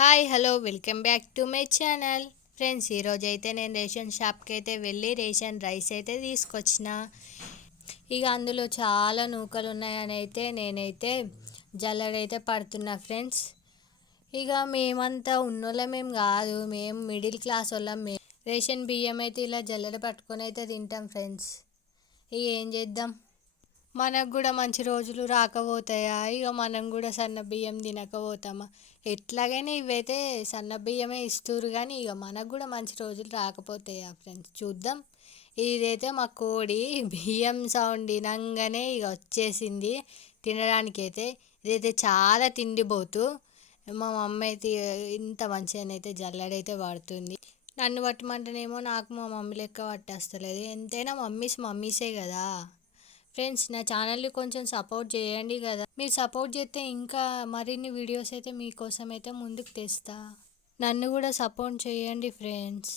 Hi hello welcome back to my channel. Friends, ఈరోజు అయితే నేను రేషన్ షాప్కి అయితే వెళ్ళి రేషన్ రైస్ అయితే తీసుకొచ్చిన. ఇక అందులో చాలా నూకలు ఉన్నాయని అయితే నేనైతే జల్లెడైతే పడుతున్నా ఫ్రెండ్స్. ఇక మేమంతా ఉన్నోళ్ళమేం కాదు, మేము మిడిల్ క్లాస్ వాళ్ళం. రేషన్ బియ్యం అయితే ఇలా జల్లెడ పట్టుకొని అయితే తింటాం ఫ్రెండ్స్. ఇక ఏం చేద్దాం, మనకు కూడా మంచి రోజులు రాకపోతాయా? ఇక మనం కూడా సన్న బియ్యం తినకపోతామా? ఎట్లాగైనా ఇవైతే సన్న బియ్యమే ఇస్తురు, కానీ ఇక మనకు కూడా మంచి రోజులు రాకపోతాయా ఫ్రెండ్స్? చూద్దాం. ఇదైతే మా కోడి బియ్యం సౌండ్ వినంగానే ఇక వచ్చేసింది తినడానికైతే. ఇదైతే చాలా తిండిపోతూ. మా మమ్మీ అయితే ఇంత మంచిగానైతే జల్లెడైతే వాడుతుంది. నన్ను పట్టమంటేనేమో నాకు మా మమ్మీ లెక్క పట్టేస్తలేదు. ఎంతైనా మమ్మీసే కదా ఫ్రెండ్స్. నా ఛానల్ని కొంచెం సపోర్ట్ చేయండి కదా. మీరు సపోర్ట్ చేస్తే ఇంకా మరిన్ని వీడియోస్ అయితే మీకోసం అయితే ముందుకు తెస్తా. నన్ను కూడా సపోర్ట్ చేయండి ఫ్రెండ్స్.